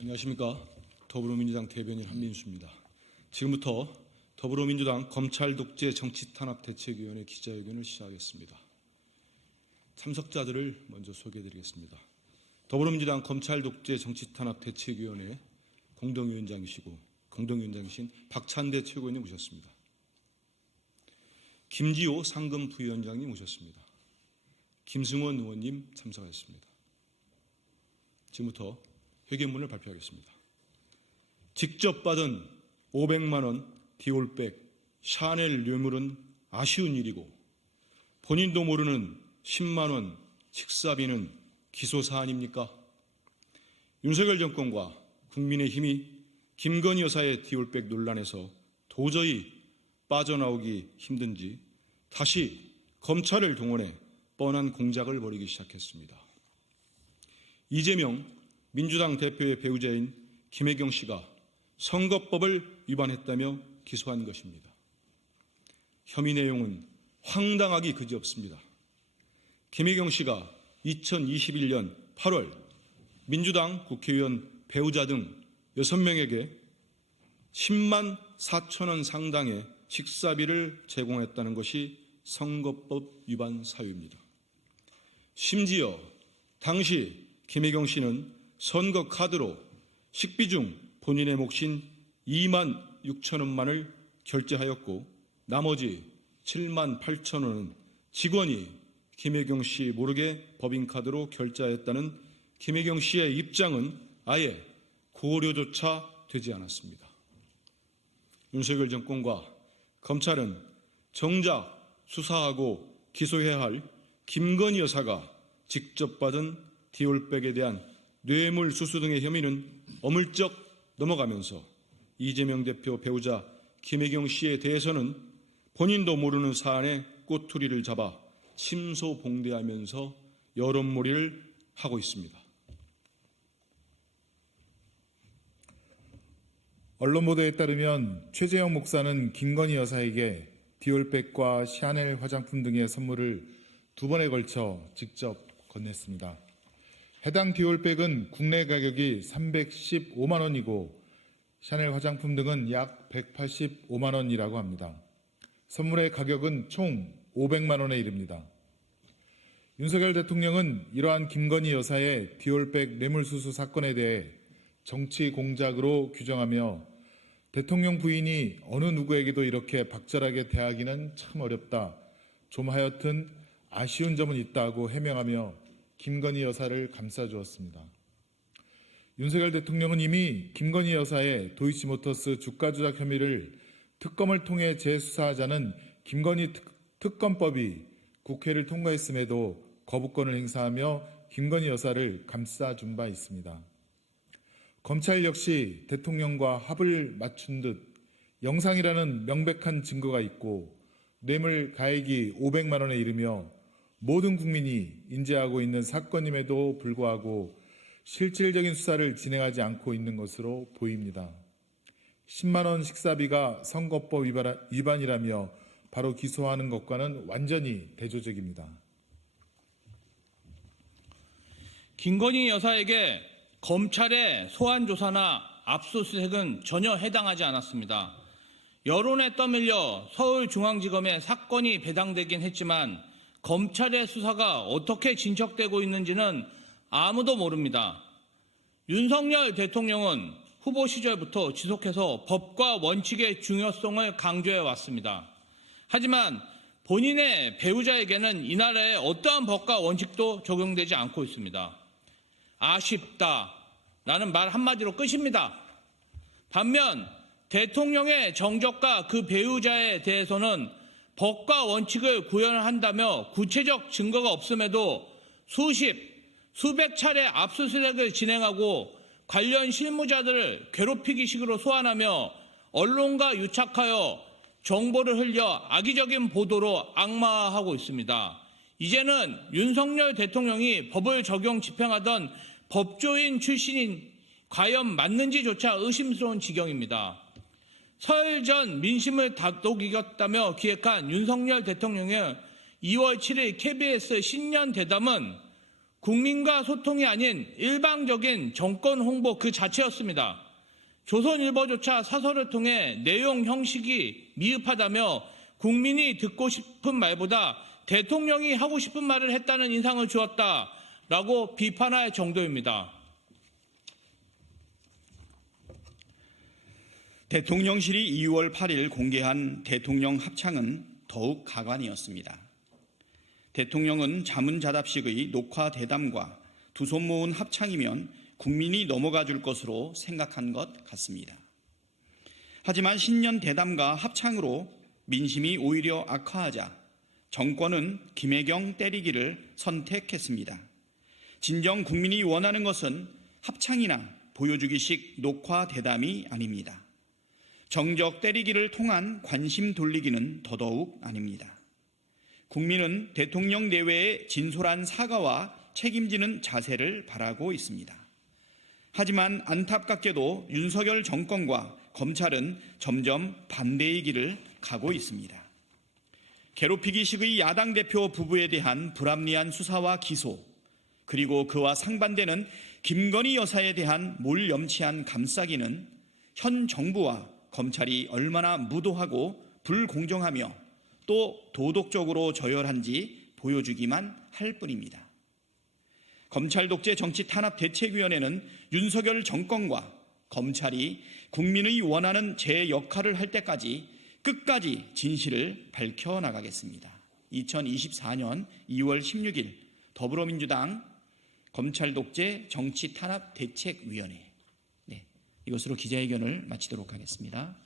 안녕하십니까. 더불어민주당 대변인 한민수입니다. 지금부터 더불어민주당 검찰독재 정치탄압대책위원회 기자회견을 시작하겠습니다. 참석자들을 먼저 소개해드리겠습니다. 더불어민주당 검찰독재 정치탄압대책위원회 공동위원장이신 박찬대 최고위원님 모셨습니다. 김지호 상금부위원장님 모셨습니다. 김승원 의원님 참석하셨습니다. 지금부터 회견문을 발표하겠습니다. 직접 받은 500만 원 디올백 샤넬 뇌물은 아쉬운 일이고 본인도 모르는 10만 원 식사비는 기소사안입니까? 윤석열 정권과 국민의힘이 김건희 여사의 디올백 논란에서 도저히 빠져나오기 힘든지 다시 검찰을 동원해 뻔한 공작을 벌이기 시작했습니다. 이재명 민주당 대표의 배우자인 김혜경 씨가 선거법을 위반했다며 기소한 것입니다. 혐의 내용은 황당하기 그지없습니다. 김혜경 씨가 2021년 8월 민주당 국회의원 배우자 등 6명에게 10만 4천 원 상당의 식사비를 제공했다는 것이 선거법 위반 사유입니다. 심지어 당시 김혜경 씨는 선거 카드로 식비 중 본인의 몫인 2만 6천 원만을 결제하였고 나머지 7만 8천 원은 직원이 김혜경 씨 모르게 법인카드로 결제하였다는 김혜경 씨의 입장은 아예 고려조차 되지 않았습니다. 윤석열 정권과 검찰은 정작 수사하고 기소해야 할 김건희 여사가 직접 받은 디올백에 대한 뇌물 수수 등의 혐의는 어물쩍 넘어가면서 이재명 대표 배우자 김혜경 씨에 대해서는 본인도 모르는 사안에 꼬투리를 잡아 침소봉대하면서 여론몰이를 하고 있습니다. 언론 보도에 따르면 최재형 목사는 김건희 여사에게 디올백과 샤넬 화장품 등의 선물을 2번에 걸쳐 직접 건넸습니다. 해당 디올백은 국내 가격이 315만 원이고 샤넬 화장품 등은 약 185만 원이라고 합니다. 선물의 가격은 총 500만 원에 이릅니다. 윤석열 대통령은 이러한 김건희 여사의 디올백 뇌물수수 사건에 대해 정치 공작으로 규정하며 대통령 부인이 어느 누구에게도 이렇게 박절하게 대하기는 참 어렵다. 좀 하여튼 아쉬운 점은 있다고 해명하며 김건희 여사를 감싸주었습니다. 윤석열 대통령은 이미 김건희 여사의 도이치모터스 주가 조작 혐의를 특검을 통해 재수사하자는 김건희 특검법이 국회를 통과했음에도 거부권을 행사하며 김건희 여사를 감싸준 바 있습니다. 검찰 역시 대통령과 합을 맞춘 듯 영상이라는 명백한 증거가 있고 뇌물 가액이 500만 원에 이르며 모든 국민이 인지하고 있는 사건임에도 불구하고 실질적인 수사를 진행하지 않고 있는 것으로 보입니다. 10만 원 식사비가 선거법 위반이라며 바로 기소하는 것과는 완전히 대조적입니다. 김건희 여사에게 검찰의 소환조사나 압수수색은 전혀 해당하지 않았습니다. 여론에 떠밀려 서울중앙지검에 사건이 배당되긴 했지만 검찰의 수사가 어떻게 진척되고 있는지는 아무도 모릅니다. 윤석열 대통령은 후보 시절부터 지속해서 법과 원칙의 중요성을 강조해 왔습니다. 하지만 본인의 배우자에게는 이 나라의 어떠한 법과 원칙도 적용되지 않고 있습니다. 아쉽다라는 말 한마디로 끝입니다. 반면 대통령의 정적과 그 배우자에 대해서는 법과 원칙을 구현한다며 구체적 증거가 없음에도 수백 차례 압수수색을 진행하고 관련 실무자들을 괴롭히기식으로 소환하며 언론과 유착하여 정보를 흘려 악의적인 보도로 악마화하고 있습니다. 이제는 윤석열 대통령이 법을 적용 집행하던 법조인 출신인 과연 맞는지조차 의심스러운 지경입니다. 설 전 민심을 다독이겼다며 기획한 윤석열 대통령의 2월 7일 KBS 신년 대담은 국민과 소통이 아닌 일방적인 정권 홍보 그 자체였습니다. 조선일보조차 사설을 통해 내용 형식이 미흡하다며 국민이 듣고 싶은 말보다 대통령이 하고 싶은 말을 했다는 인상을 주었다라고 비판할 정도입니다. 대통령실이 2월 8일 공개한 대통령 합창은 더욱 가관이었습니다. 대통령은 자문자답식의 녹화 대담과 두 손 모은 합창이면 국민이 넘어가 줄 것으로 생각한 것 같습니다. 하지만 신년 대담과 합창으로 민심이 오히려 악화하자 정권은 김혜경 때리기를 선택했습니다. 진정 국민이 원하는 것은 합창이나 보여주기식 녹화 대담이 아닙니다. 정적 때리기를 통한 관심 돌리기는 더더욱 아닙니다. 국민은 대통령 내외의 진솔한 사과와 책임지는 자세를 바라고 있습니다. 하지만 안타깝게도 윤석열 정권과 검찰은 점점 반대의 길을 가고 있습니다. 괴롭히기식의 야당 대표 부부에 대한 불합리한 수사와 기소, 그리고 그와 상반되는 김건희 여사에 대한 몰염치한 감싸기는 현 정부와 검찰이 얼마나 무도하고 불공정하며 또 도덕적으로 저열한지 보여주기만 할 뿐입니다. 검찰 독재 정치 탄압 대책위원회는 윤석열 정권과 검찰이 국민의 원하는 제 역할을 할 때까지 끝까지 진실을 밝혀나가겠습니다. 2024년 2월 16일 더불어민주당 검찰 독재 정치 탄압 대책위원회, 이것으로 기자회견을 마치도록 하겠습니다.